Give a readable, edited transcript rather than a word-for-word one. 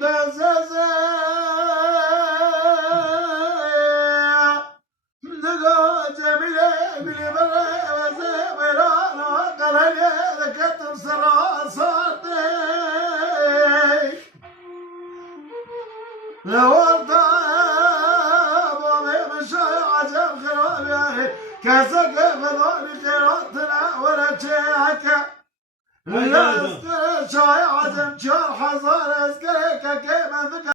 دزازا دقا جميلة بلي برا وزبرا وقلالي ذكتم سراساتي لورتا بابي مشاي عجب خرابي كاسك فضاني خيراتنا ولا شيعك لا شاي عزم شاي